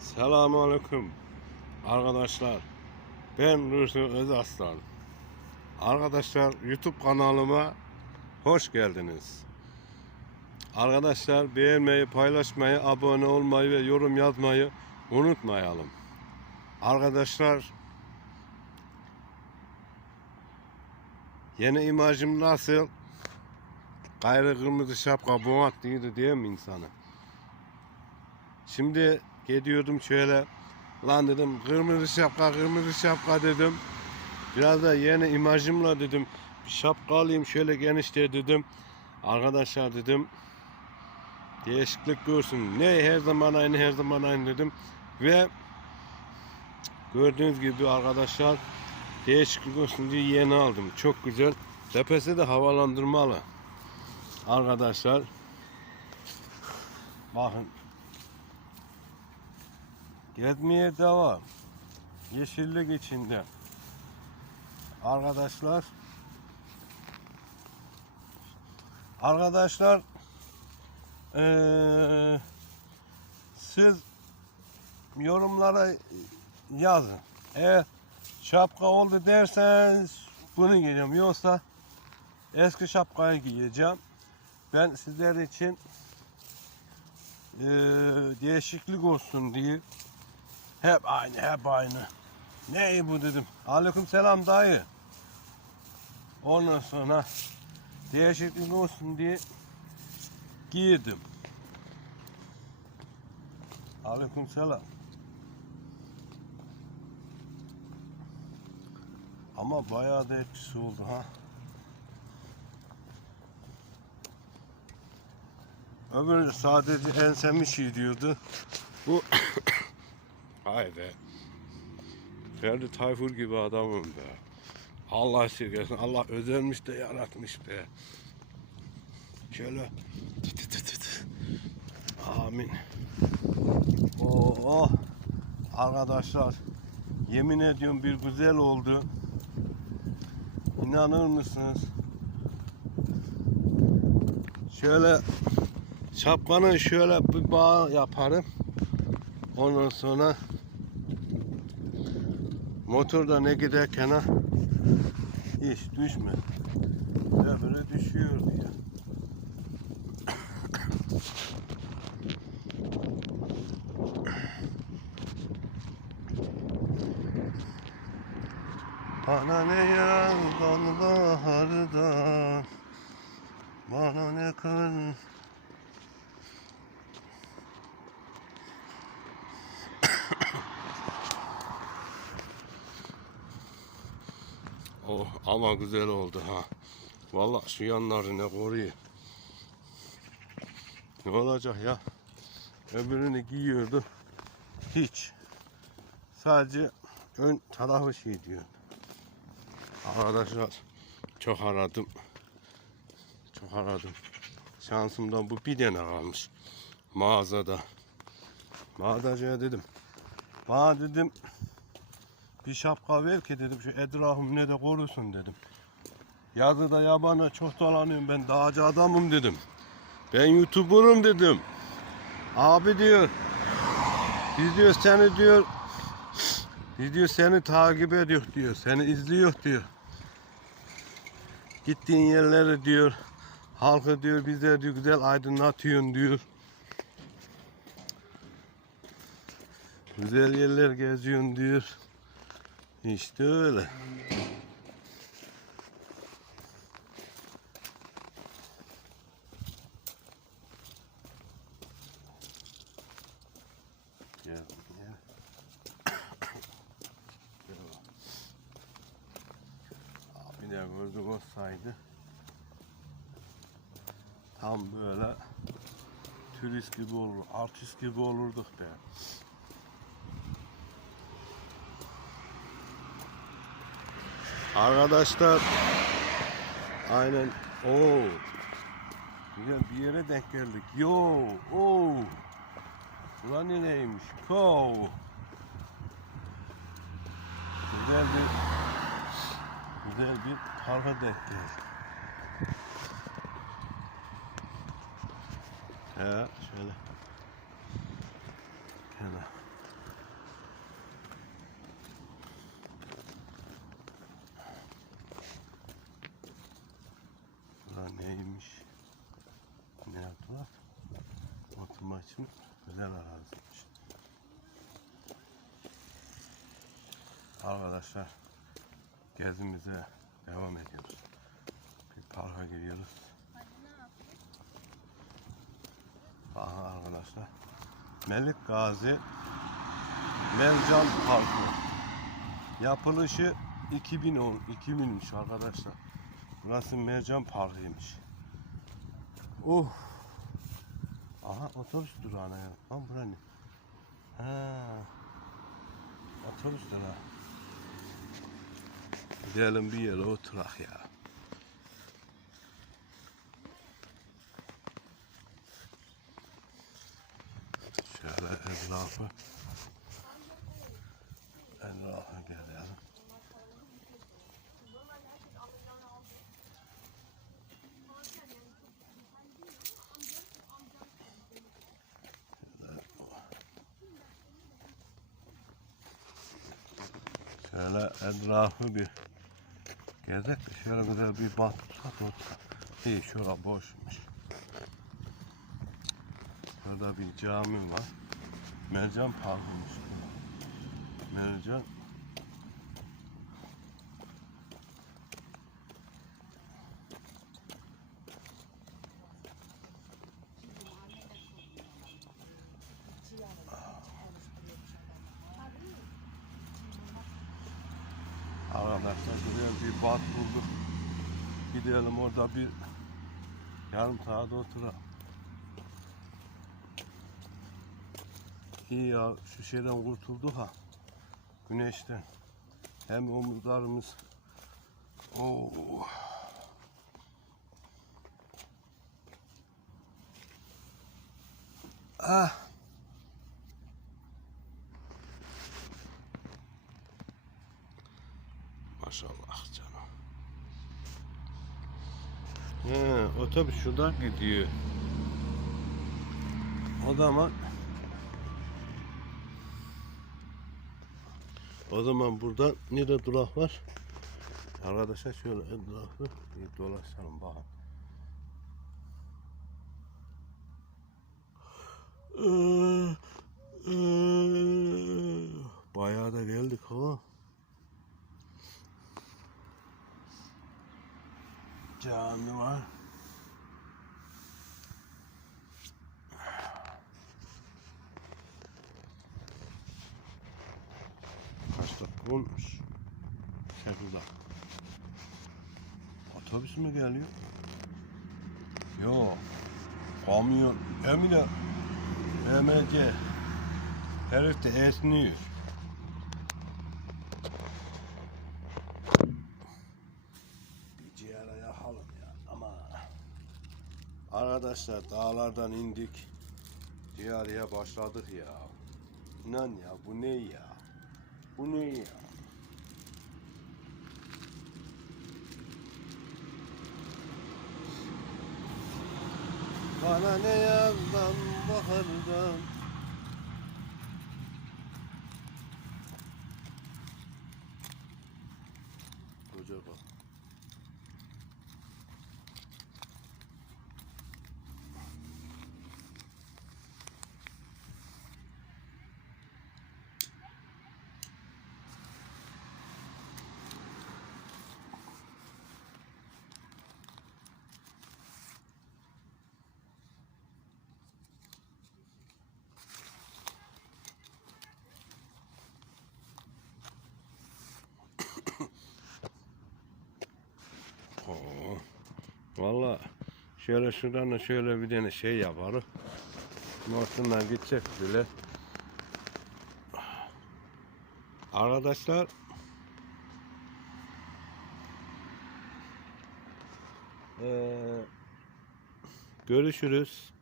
Selamünaleyküm arkadaşlar. Ben Rüştü Özaslan. Arkadaşlar YouTube kanalıma hoş geldiniz. Arkadaşlar beğenmeyi, paylaşmayı, abone olmayı ve yorum yazmayı unutmayalım. Arkadaşlar yeni imajım nasıl? Gayrı kırmızı şapka boğat değildi değil mi insanı? Şimdi gidiyordum şöyle. Lan dedim kırmızı şapka kırmızı şapka dedim. Biraz da yeni imajımla dedim. Bir şapka alayım şöyle genişte dedim. Arkadaşlar dedim. Değişiklik görsün. Ne her zaman aynı her zaman aynı dedim. Ve gördüğünüz gibi arkadaşlar değişiklik olsun diye yeni aldım. Çok güzel. Tepesi de havalandırmalı. Arkadaşlar bakın Gezmeye devam. Yeşillik içinde. Arkadaşlar Arkadaşlar eee, siz yorumlara yazın. Eğer şapka oldu derseniz bunu giyeceğim. Yoksa eski şapkayı giyeceğim. Ben sizler için eee, değişiklik olsun diye hep aynı, hep aynı. Ne bu dedim. Aleyküm selam dayı. Ondan sonra değişiklik olsun diye giydim. Aleyküm selam. Ama bayağı da etkisi oldu ha. Öbürü sadece ensemi şey diyordu. Bu Hay be. Ferdi Tayfur gibi adamım be. Allah şirketin. Allah özenmiş de yaratmış be. Şöyle. Amin. Oo. Arkadaşlar. Yemin ediyorum bir güzel oldu. İnanır mısınız? Şöyle şapkanın şöyle bir bağ yaparım. Ondan sonra motorda ne giderken ha hiç düşme. Öbürü düşüyor diye. Bana ne yazdan bahardan Bana ne kar Oh ama güzel oldu ha. Vallahi şu yanları ne koruyor. Ne olacak ya? Öbürünü giyiyordu. Hiç. Sadece ön tarafı şey diyor. Arkadaşlar çok aradım. Çok aradım. Şansımdan bu bir tane kalmış. Mağazada. Mağazacıya dedim. Bana dedim bir şapka ver ki dedim şu etrafımı de korusun dedim. Yazıda yabana çok dolanıyorum ben dağcı adamım dedim. Ben youtuber'ım dedim. Abi diyor. Biz diyor seni diyor biz diyor seni takip ediyor diyor. Seni izliyor diyor. Gittiğin yerleri diyor. Halkı diyor bize diyor güzel aydınlatıyorsun diyor. Güzel yerler geziyorsun diyor. İşte öyle. Gel, oğlum. Abi de tam böyle turist gibi olur, artist gibi olurduk be. Arkadaşlar aynen o güzel bir yere denk geldik. Yo o Ulan nereymiş? Ko Güzel bir güzel bir parka denk geldik. Şöyle. Şöyle. Nereye girmiş? Ne yaptılar? Oturma için güzel araziymiş. Arkadaşlar gezimize devam ediyoruz. Bir parka giriyoruz. Aha arkadaşlar. Melik Gazi Mercan Parkı. Yapılışı 2010 2003 arkadaşlar. Burası Mercan Parkı'ymış. Oh. Aha otobüs durağına ya. Lan bura ne? Ha. Otobüs durağı. Gidelim bir yere oturak ya. Şöyle etrafı Şöyle etrafı bir gezek de şöyle güzel bir batsak olsa. İyi şura boşmuş. Şurada bir cami var. Mercan Parkı'ymış. bu. Mercan Arkadaşlar bat bulduk. Gidelim orada bir yarım saat oturalım. İyi ya şu şeyden kurtulduk ha. Güneşten. Hem omuzlarımız Oo. Ah. Maşallah canım. He, otobüs şuradan gidiyor. O zaman O zaman buradan nerede durak var? Arkadaşlar şöyle etrafı bir dolaşalım bakın. Bayağı da geldik ha. Cami var. Kaç dakika olmuş? 8 dakika. Otobüs mü geliyor? Yok. Kamyon. Emine. BMC. Herif de esniyor. Bir ciğere yakalım ya ama. Arkadaşlar dağlardan indik. Ciğereye başladık ya. İnan ya bu ne ya? Bu ne ya? Bana ne yazdan bahardan Koca bak. Oo. Valla şöyle şuradan da şöyle bir tane şey yaparız. Nortundan gidecek bile. Arkadaşlar eee, görüşürüz.